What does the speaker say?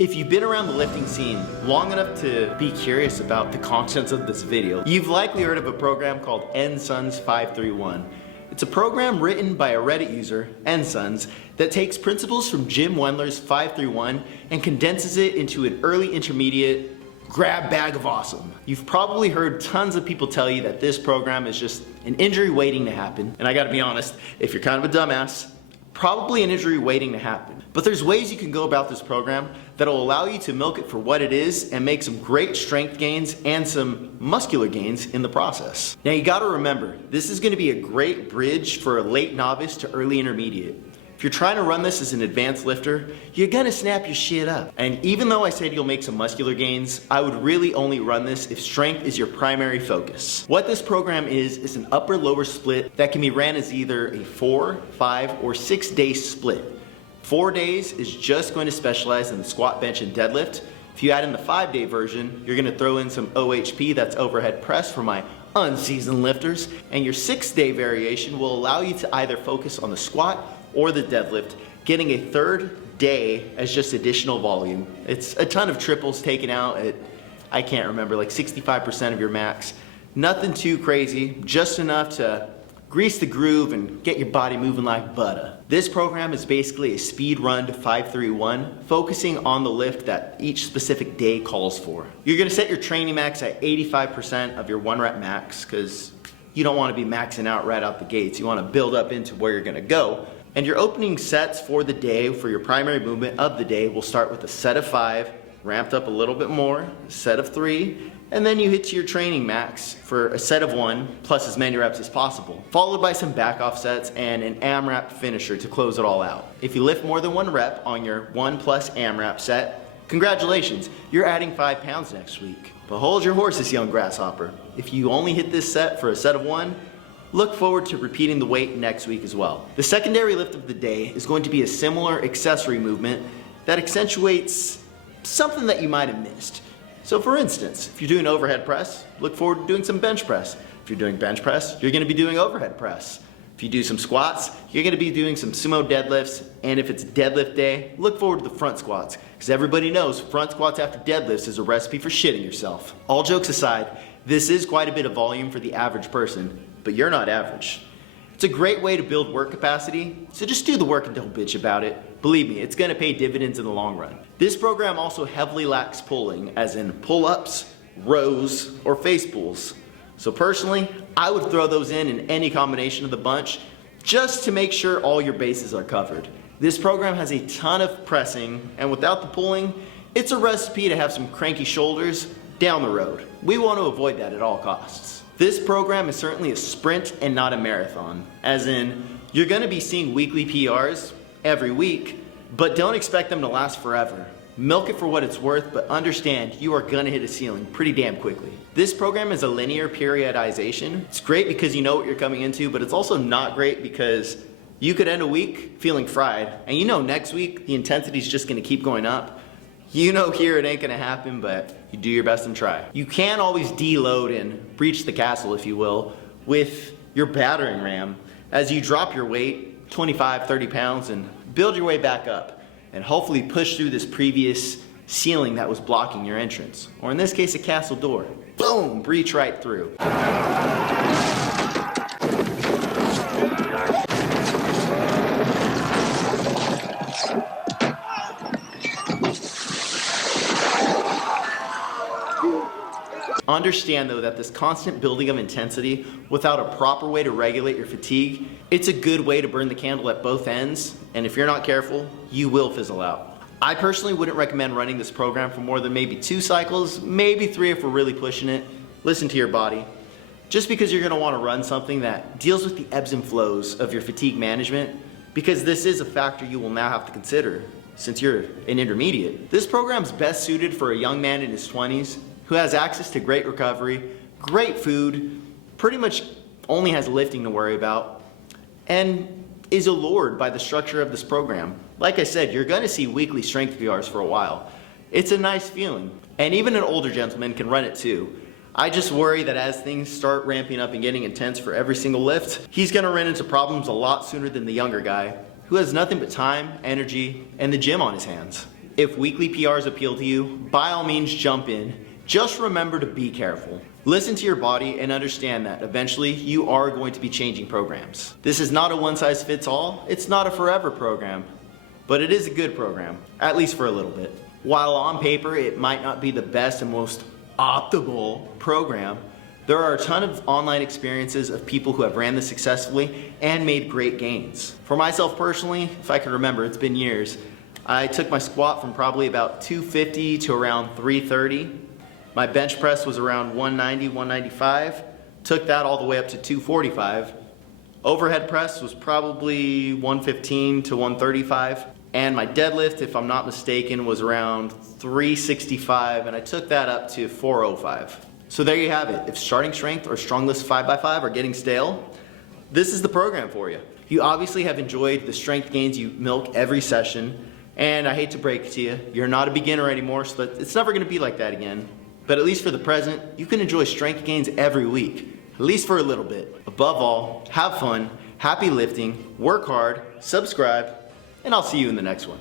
If you've been around the lifting scene long enough to be curious about the contents of this video, you've likely heard of a program called Nsuns 531. It's a program written by a Reddit user, Nsuns, that takes principles from Jim Wendler's 531 and condenses it into an early intermediate grab bag of awesome. You've probably heard tons of people tell you that this program is just an injury waiting to happen. And I gotta be honest, if you're kind of a dumbass, probably an injury waiting to happen. But there's ways you can go about this program that'll allow you to milk it for what it is and make some great strength gains and some muscular gains in the process. Now you gotta remember, this is gonna be a great bridge for a late novice to early intermediate. If you're trying to run this as an advanced lifter, you're gonna snap your shit up. And even though I said you'll make some muscular gains, I would really only run this if strength is your primary focus. What this program is an upper-lower split that can be ran as either a 4, 5, or 6 day split. 4 days is just going to specialize in the squat, bench, and deadlift. If you add in the 5-day version, you're gonna throw in some OHP, that's overhead press for my unseasoned lifters, and your 6-day variation will allow you to either focus on the squat or the deadlift, getting a 3rd day as just additional volume. It's a ton of triples taken out at, I can't remember, like 65% of your max. Nothing too crazy, just enough to grease the groove and get your body moving like butter. This program is basically a speed run to 531, focusing on the lift that each specific day calls for. You're gonna set your training max at 85% of your 1 rep max, because you don't wanna be maxing out right out the gates. You wanna build up into where you're gonna go. And your opening sets for the day, for your primary movement of the day, will start with a set of 5, ramped up a little bit more, a set of 3, and then you hit to your training max for a set of 1, plus as many reps as possible, followed by some back off sets and an AMRAP finisher to close it all out. If you lift more than 1 rep on your 1 plus AMRAP set, congratulations, you're adding 5 pounds next week. But hold your horses, young grasshopper. If you only hit this set for a set of 1, look forward to repeating the weight next week as well. The secondary lift of the day is going to be a similar accessory movement that accentuates something that you might have missed. So for instance, if you're doing overhead press, look forward to doing some bench press. If you're doing bench press, you're gonna be doing overhead press. If you do some squats, you're gonna be doing some sumo deadlifts, and if it's deadlift day, look forward to the front squats, because everybody knows front squats after deadlifts is a recipe for shitting yourself. All jokes aside, this is quite a bit of volume for the average person, but you're not average. It's a great way to build work capacity, so just do the work and don't bitch about it. Believe me, it's gonna pay dividends in the long run. This program also heavily lacks pulling, as in pull-ups, rows, or face pulls. So personally, I would throw those in any combination of the bunch, just to make sure all your bases are covered. This program has a ton of pressing, and without the pulling, it's a recipe to have some cranky shoulders down the road. We want to avoid that at all costs. This program is certainly a sprint and not a marathon, as in, you're gonna be seeing weekly PRs every week, but don't expect them to last forever. Milk it for what it's worth, but understand you are gonna hit a ceiling pretty damn quickly. This program is a linear periodization. It's great because you know what you're coming into, but it's also not great because you could end a week feeling fried, and you know next week the intensity is just gonna keep going up. You know here it ain't gonna happen, but you do your best and try. You can always deload and breach the castle, if you will, with your battering ram as you drop your weight 25, 30 pounds and build your way back up and hopefully push through this previous ceiling that was blocking your entrance. Or in this case, a castle door. Boom, breach right through. Understand though that this constant building of intensity without a proper way to regulate your fatigue, it's a good way to burn the candle at both ends, and if you're not careful, you will fizzle out. I personally wouldn't recommend running this program for more than maybe 2 cycles, maybe 3 if we're really pushing it. Listen to your body. Just because you're gonna wanna run something that deals with the ebbs and flows of your fatigue management, because this is a factor you will now have to consider since you're an intermediate. This program's best suited for a young man in his 20s who has access to great recovery, great food, pretty much only has lifting to worry about, and is allured by the structure of this program. Like I said, you're gonna see weekly strength PRs for a while. It's a nice feeling, and even an older gentleman can run it too. I just worry that as things start ramping up and getting intense for every single lift, he's gonna run into problems a lot sooner than the younger guy, who has nothing but time, energy, and the gym on his hands. If weekly PRs appeal to you, by all means jump in. Just remember to be careful. Listen to your body and understand that eventually you are going to be changing programs. This is not a one-size-fits-all. It's not a forever program, but it is a good program, at least for a little bit. While on paper it might not be the best and most optimal program, there are a ton of online experiences of people who have ran this successfully and made great gains. For myself personally, if I can remember, it's been years, I took my squat from probably about 250 to around 330. My bench press was around 190, 195. Took that all the way up to 245. Overhead press was probably 115 to 135. And my deadlift, if I'm not mistaken, was around 365, and I took that up to 405. So there you have it. If starting strength or strongless 5x5 are getting stale, this is the program for you. You obviously have enjoyed the strength gains you milk every session, and I hate to break it to you, you're not a beginner anymore, so that it's never gonna be like that again. But at least for the present, you can enjoy strength gains every week, at least for a little bit. Above all, have fun, happy lifting, work hard, subscribe, and I'll see you in the next one.